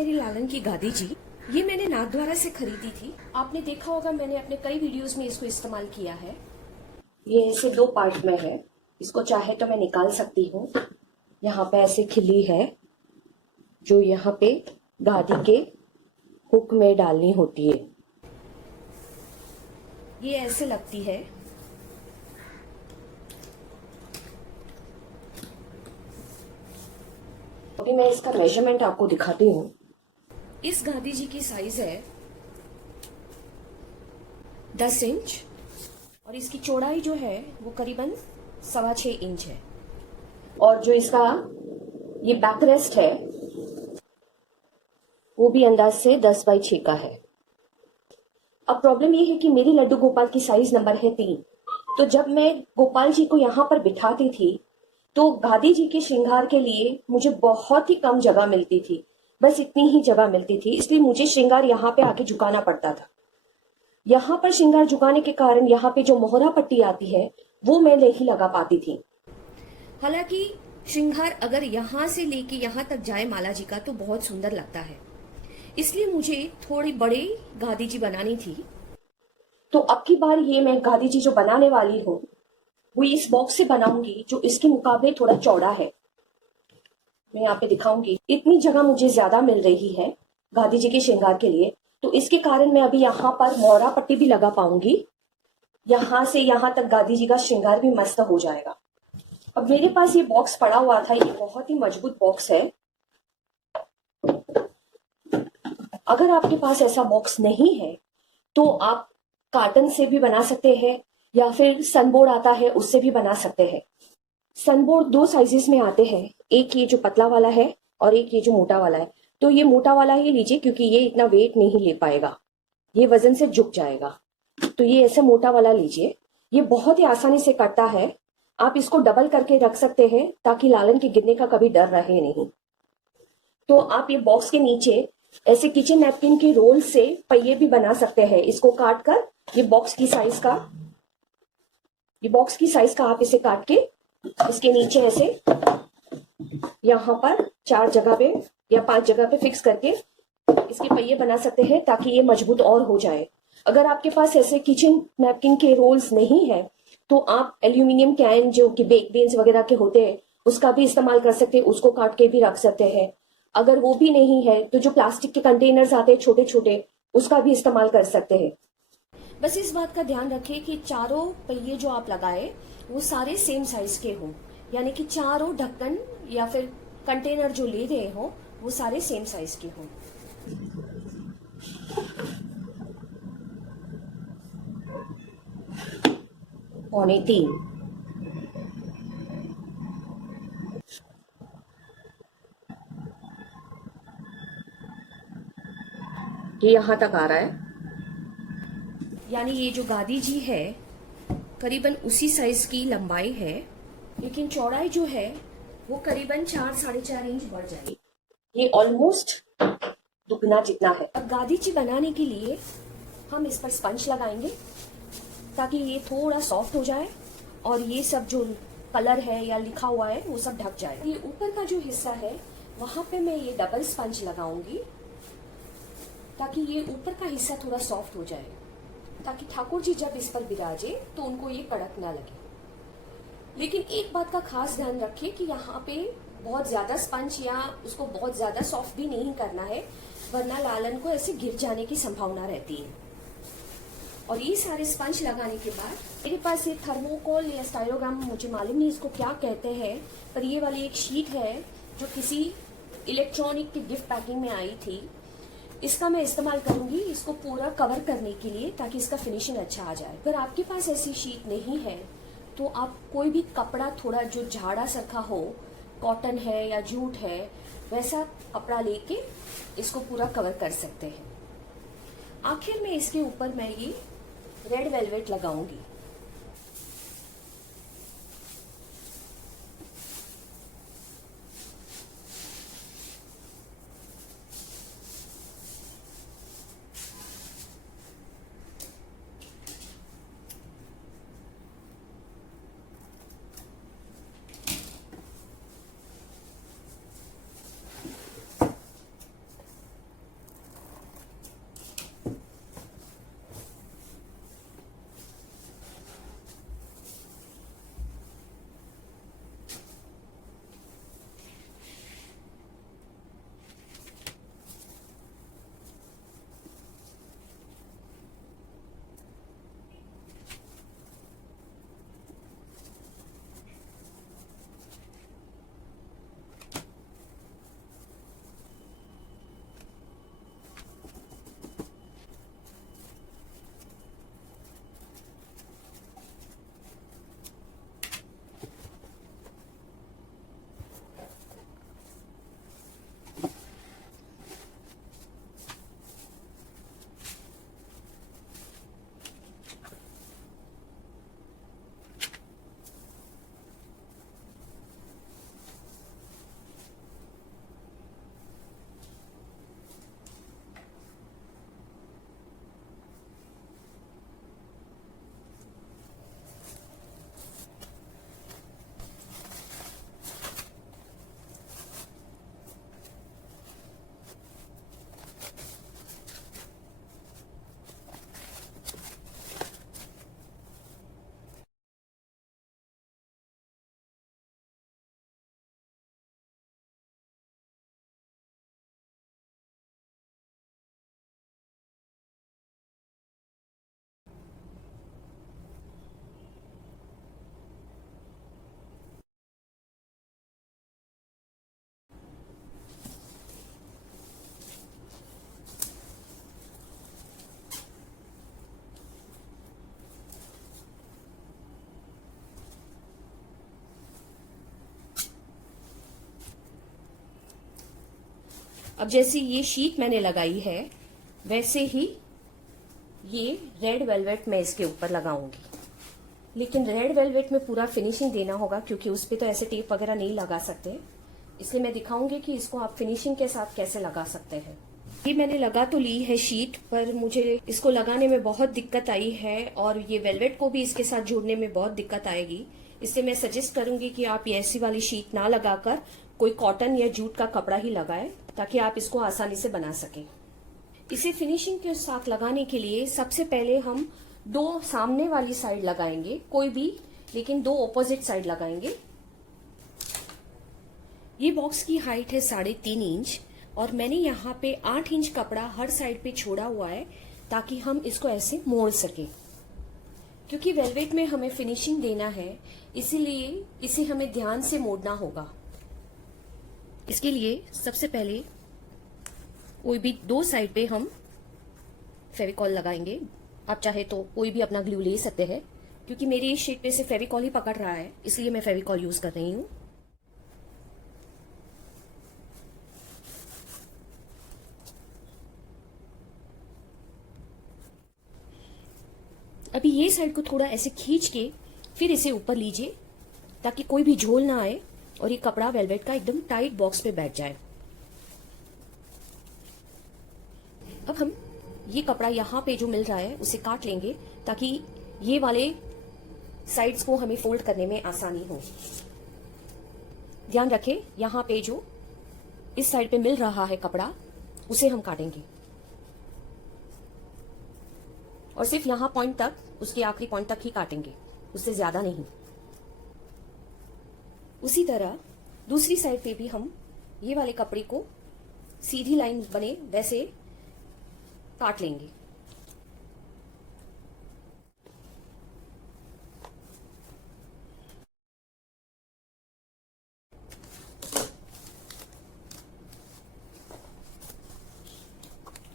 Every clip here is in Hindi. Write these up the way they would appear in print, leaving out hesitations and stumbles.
मेरी लालन की गादी जी। ये मैंने नाथद्वारा से खरीदी थी। आपने देखा होगा, मैंने अपने कई वीडियोस में इसको इस्तेमाल किया है। ये ऐसे दो पार्ट में है। इसको चाहे तो मैं निकाल सकती हूँ। यहाँ पे ऐसे खिल्ली है जो यहाँ पे गादी के हुक में डालनी होती है। ये ऐसे लगती है। अभी मैं इसका मेजरमेंट आपको दिखाती हूँ। इस गादी जी की साइज है 10 इंच और इसकी चौड़ाई जो है वो करीबन 6.25 इंच है। और जो इसका ये बैक रेस्ट है वो भी अंदाज से 10/6 का है। अब प्रॉब्लम ये है कि मेरी लड्डू गोपाल की साइज नंबर है 3। तो जब मैं गोपाल जी को यहाँ पर बिठाती थी तो गादी जी के श्रृंगार के लिए मुझे बहुत ही कम जगह मिलती थी। बस इतनी ही जगह मिलती थी, इसलिए मुझे श्रृंगार यहाँ पे आके झुकाना पड़ता था। यहाँ पर श्रृंगार झुकाने के कारण यहाँ पे जो मोहरा पट्टी आती है वो मैं नहीं लगा पाती थी। हालांकि श्रृंगार अगर यहाँ से लेके यहाँ तक जाए माला जी का तो बहुत सुंदर लगता है, इसलिए मुझे थोड़ी बड़ी गादी जी बनानी थी। तो अब की बार ये मैं गादी जी जो बनाने वाली हूँ वो इस बॉक्स से बनाऊंगी जो इसके मुकाबले थोड़ा चौड़ा है। मैं यहाँ पे दिखाऊंगी। इतनी जगह मुझे ज्यादा मिल रही है गादी जी के श्रृंगार के लिए, तो इसके कारण मैं अभी यहाँ पर मोहरा पट्टी भी लगा पाऊंगी। यहाँ से यहाँ तक गादी जी का श्रृंगार भी मस्त हो जाएगा। अब मेरे पास ये बॉक्स पड़ा हुआ था, ये बहुत ही मजबूत बॉक्स है। अगर आपके पास ऐसा बॉक्स नहीं है तो आप कार्टन से भी बना सकते हैं या फिर सनबोर्ड आता है उससे भी बना सकते हैं। सनबोर्ड 2 साइजेस में आते हैं, एक ये जो पतला वाला है और एक ये जो मोटा वाला है। तो ये मोटा वाला ही लीजिए क्योंकि ये इतना वेट नहीं ले पाएगा, ये वजन से झुक जाएगा। तो ये ऐसे मोटा वाला लीजिए। ये बहुत ही आसानी से कटता है। आप इसको डबल करके रख सकते हैं ताकि लालन के गिरने का कभी डर रहे नहीं। तो आप ये बॉक्स के नीचे ऐसे किचन नैपकिन के रोल से पहिए भी बना सकते हैं। इसको काट कर ये बॉक्स की साइज का आप इसे काट के इसके नीचे ऐसे यहाँ पर 4 जगह पे या 5 जगह पे फिक्स करके इसके पहिए बना सकते हैं ताकि ये मजबूत और हो जाए। अगर आपके पास ऐसे किचन नैपकिन के रोल्स नहीं है तो आप एल्यूमिनियम कैन जो कि बेक बेन्स वगैरह के होते हैं उसका भी इस्तेमाल कर सकते हैं, उसको काट के भी रख सकते हैं। अगर वो भी नहीं है तो जो प्लास्टिक के कंटेनर्स आते हैं छोटे छोटे, उसका भी इस्तेमाल कर सकते हैं। बस इस बात का ध्यान रखें कि चारों पहिए जो आप लगाए वो सारे सेम साइज के हों, यानी कि चारों ढक्कन या फिर कंटेनर जो ले रहे हो वो सारे सेम साइज के हों। पौने 3। ये यहां तक आ रहा है, यानी ये जो गादी जी है करीबन उसी साइज की लंबाई है, लेकिन चौड़ाई जो है वो करीबन 4-4.5 इंच बढ़ जाएगी। ये ऑलमोस्ट दुगना जितना है। अब गादी जी बनाने के लिए हम इस पर स्पंज लगाएंगे ताकि ये थोड़ा सॉफ्ट हो जाए और ये सब जो कलर है या लिखा हुआ है वो सब ढक जाए। ये ऊपर का जो हिस्सा है वहां पे मैं ये डबल स्पंज लगाऊंगी ताकि ये ऊपर का हिस्सा थोड़ा सॉफ्ट हो जाए, ताकि ठाकुर जी जब इस पर बिराजे तो उनको ये कड़क ना लगे। लेकिन एक बात का खास ध्यान रखिए कि यहाँ पे बहुत ज्यादा स्पंज या उसको बहुत ज्यादा सॉफ्ट भी नहीं करना है, वरना लालन को ऐसे गिर जाने की संभावना रहती है। और ये सारे स्पंज लगाने के बाद मेरे पास ये थर्मोकोल या स्टाइलोग्राम, मुझे मालूम नहीं इसको क्या कहते हैं, पर ये वाली एक शीट है जो किसी इलेक्ट्रॉनिक की गिफ्ट पैकिंग में आई थी। इसका मैं इस्तेमाल करूंगी इसको पूरा कवर करने के लिए ताकि इसका फिनिशिंग अच्छा आ जाए। अगर आपके पास ऐसी शीट नहीं है तो आप कोई भी कपड़ा थोड़ा जो झाड़ा सरखा हो, कॉटन है या जूट है, वैसा कपड़ा लेके इसको पूरा कवर कर सकते हैं। आखिर में इसके ऊपर मैं ये रेड वेलवेट लगाऊंगी। अब जैसे ये शीट मैंने लगाई है वैसे ही ये रेड वेलवेट मैं इसके ऊपर लगाऊंगी। लेकिन रेड वेलवेट में पूरा फिनिशिंग देना होगा क्योंकि उस पर तो ऐसे टेप वगैरह नहीं लगा सकते, इसलिए मैं दिखाऊंगी कि इसको आप फिनिशिंग के साथ कैसे लगा सकते हैं। ये मैंने लगा तो ली है शीट, पर मुझे इसको लगाने में बहुत दिक्कत आई है और ये वेलवेट को भी इसके साथ जोड़ने में बहुत दिक्कत आएगी। इसलिए मैं सजेस्ट करूंगी कि आप ये ऐसी वाली शीट ना लगाकर कोई कॉटन या जूट का कपड़ा ही लगाएं ताकि आप इसको आसानी से बना सकें। इसे फिनिशिंग के साथ लगाने के लिए सबसे पहले हम 2 सामने वाली साइड लगाएंगे, कोई भी, लेकिन 2 ऑपोजिट साइड लगाएंगे। ये बॉक्स की हाइट है 3.5 इंच और मैंने यहाँ पे 8 इंच कपड़ा हर साइड पे छोड़ा हुआ है ताकि हम इसको ऐसे मोड़ सके। क्योंकि वेलवेट में हमें फिनिशिंग देना है इसीलिए इसे हमें ध्यान से मोड़ना होगा। इसके लिए सबसे पहले कोई भी 2 साइड पे हम फेविकॉल लगाएंगे। आप चाहे तो कोई भी अपना ग्लू ले सकते हैं, क्योंकि मेरी इस शीट पे से फेविकॉल ही पकड़ रहा है इसलिए मैं फेविकॉल यूज कर रही हूँ। अभी ये साइड को थोड़ा ऐसे खींच के फिर इसे ऊपर लीजिए ताकि कोई भी झोल ना आए और ये कपड़ा वेलवेट का एकदम टाइट बॉक्स पे बैठ जाए। अब हम ये कपड़ा यहाँ पे जो मिल रहा है उसे काट लेंगे ताकि ये वाले साइड्स को हमें फोल्ड करने में आसानी हो। ध्यान रखें यहाँ पे जो इस साइड पे मिल रहा है कपड़ा उसे हम काटेंगे और सिर्फ यहाँ पॉइंट तक, उसके आखिरी पॉइंट तक ही काटेंगे, उससे ज्यादा नहीं। उसी तरह दूसरी साइड पे भी हम ये वाले कपड़े को सीधी लाइन बने वैसे काट लेंगे।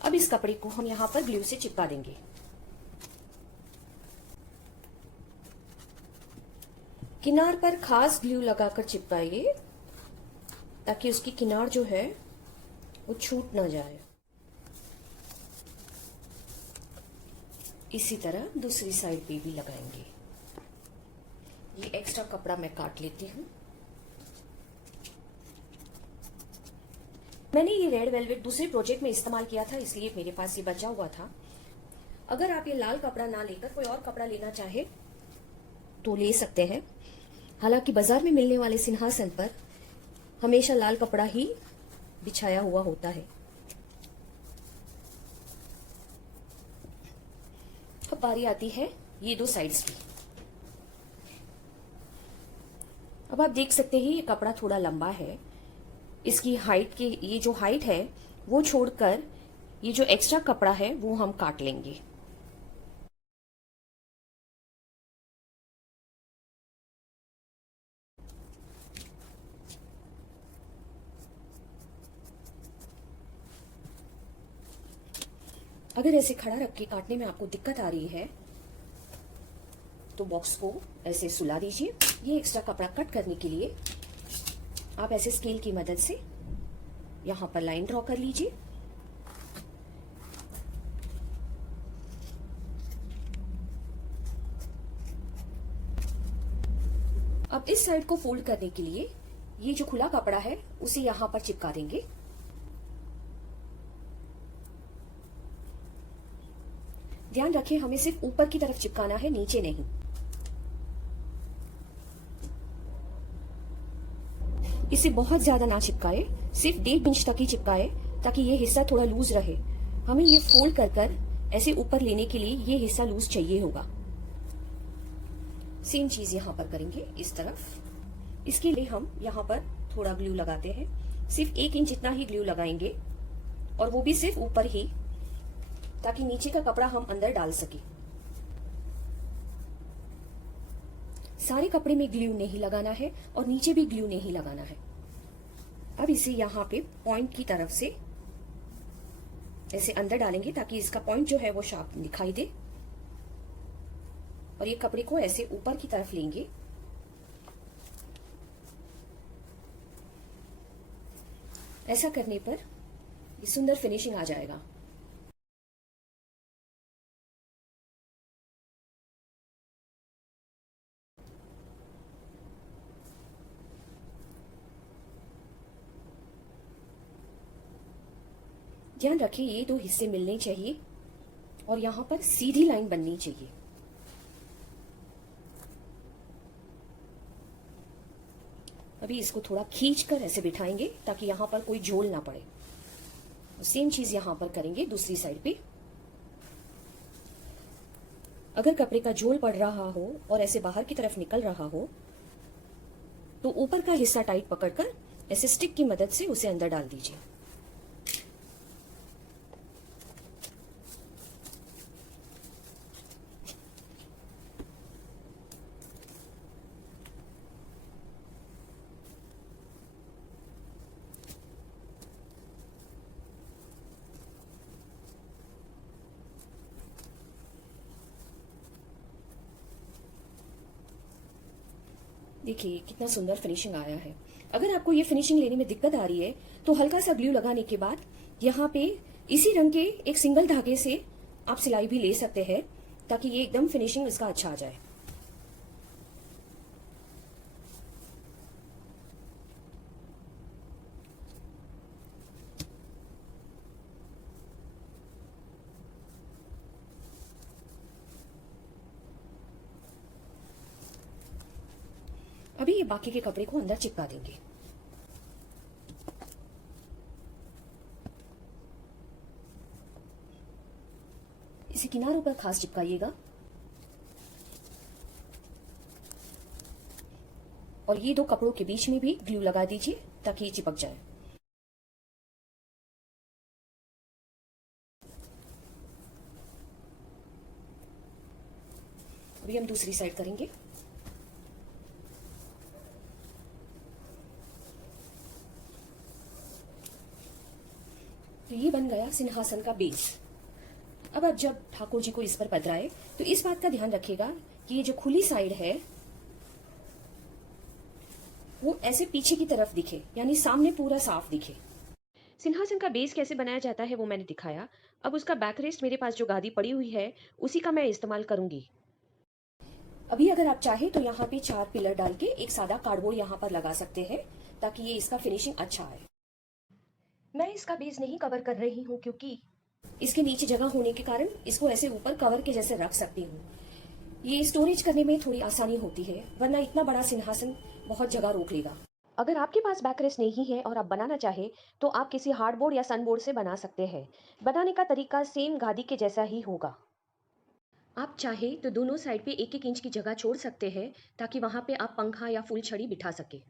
अब इस कपड़े को हम यहां पर ग्लू से चिपका देंगे। किनार पर खास ग्लू लगाकर चिपकाइए ताकि उसकी किनार जो है वो छूट ना जाए। इसी तरह दूसरी साइड पे भी लगाएंगे। ये एक्स्ट्रा कपड़ा मैं काट लेती हूँ। मैंने ये रेड वेलवेट दूसरे प्रोजेक्ट में इस्तेमाल किया था इसलिए मेरे पास ये बचा हुआ था। अगर आप ये लाल कपड़ा ना लेकर कोई और कपड़ा लेना चाहे तो ले सकते हैं। हालांकि बाजार में मिलने वाले सिंहासन पर हमेशा लाल कपड़ा ही बिछाया हुआ होता है। अब बारी आती है ये 2 साइड्स की। अब आप देख सकते हैं ये कपड़ा थोड़ा लंबा है। इसकी हाइट की ये जो हाइट है वो छोड़कर ये जो एक्स्ट्रा कपड़ा है वो हम काट लेंगे। अगर ऐसे खड़ा रख के काटने में आपको दिक्कत आ रही है तो बॉक्स को ऐसे सुला दीजिए। ये एक्स्ट्रा कपड़ा कट करने के लिए आप ऐसे स्केल की मदद से यहां पर लाइन ड्रॉ कर लीजिए। अब इस साइड को फोल्ड करने के लिए ये जो खुला कपड़ा है उसे यहां पर चिपका देंगे। ध्यान रखें हमें सिर्फ ऊपर की तरफ चिपकाना है, नीचे नहीं। इसे बहुत ज्यादा ना चिपकाए, सिर्फ 1.5 इंच तक ही चिपकाए ताकि ये हिस्सा थोड़ा लूज रहे। हमें ये फोल्ड कर कर ऐसे ऊपर लेने के लिए ये हिस्सा लूज चाहिए होगा। सेम चीज यहां पर करेंगे इस तरफ। इसके लिए हम यहां पर थोड़ा ग्लू लगाते हैं, सिर्फ 1 इंच जितना ही ग्लू लगाएंगे और वो भी सिर्फ ऊपर ही, ताकि नीचे का कपड़ा हम अंदर डाल सके। सारे कपड़े में ग्लू नहीं लगाना है और नीचे भी ग्लू नहीं लगाना है। अब इसे यहाँ पे पॉइंट की तरफ से ऐसे अंदर डालेंगे ताकि इसका पॉइंट जो है वो शार्प दिखाई दे और ये कपड़े को ऐसे ऊपर की तरफ लेंगे। ऐसा करने पर ये सुंदर फिनिशिंग आ जाएगा। ध्यान रखिए ये दो हिस्से मिलने चाहिए और यहां पर सीधी लाइन बननी चाहिए। अभी इसको थोड़ा खींचकर ऐसे बिठाएंगे ताकि यहां पर कोई झोल ना पड़े। सेम चीज यहां पर करेंगे दूसरी साइड पे। अगर कपड़े का झोल पड़ रहा हो और ऐसे बाहर की तरफ निकल रहा हो तो ऊपर का हिस्सा टाइट पकड़कर ऐसे स्टिक की मदद से उसे अंदर डाल दीजिए। देखिए कितना सुंदर फिनिशिंग आया है। अगर आपको ये फिनिशिंग लेने में दिक्कत आ रही है तो हल्का सा ग्लू लगाने के बाद यहाँ पे इसी रंग के एक सिंगल धागे से आप सिलाई भी ले सकते हैं ताकि ये एकदम फिनिशिंग इसका अच्छा आ जाए। अभी ये बाकी के कपड़े को अंदर चिपका देंगे। इसे किनारों पर खास चिपकाइएगा और ये दो कपड़ों के बीच में भी ग्लू लगा दीजिए ताकि ये चिपक जाए। अभी हम दूसरी साइड करेंगे। तो ये बन गया सिंहासन का बेस। अब आप जब ठाकुर जी को इस पर पधराए तो इस बात का ध्यान रखिएगा कि ये जो खुली साइड है वो ऐसे पीछे की तरफ दिखे, यानी सामने पूरा साफ दिखे। सिंहासन का बेस कैसे बनाया जाता है वो मैंने दिखाया। अब उसका बैक रेस्ट मेरे पास जो गादी पड़ी हुई है उसी का मैं इस्तेमाल करूंगी। अभी अगर आप चाहे तो यहाँ पे 4 पिलर डाल के एक सादा कार्डबोर्ड यहाँ पर लगा सकते हैं ताकि ये इसका फिनिशिंग अच्छा आए। मैं इसका बेस नहीं कवर कर रही हूँ क्योंकि इसके नीचे जगह होने के कारण इसको ऐसे ऊपर कवर के जैसे रख सकती हूँ। ये स्टोरेज करने में थोड़ी आसानी होती है, वरना इतना बड़ा सिंहासन बहुत जगह रोक लेगा। अगर आपके पास बैकरेस्ट नहीं है और आप बनाना चाहे तो आप किसी हार्डबोर्ड या सनबोर्ड से बना सकते हैं। बनाने का तरीका सेम गादी के जैसा ही होगा। आप चाहे तो दोनों साइड पे 1-1 इंच की जगह छोड़ सकते हैं ताकि वहां पे आप पंखा या फूल छड़ी बिठा सके।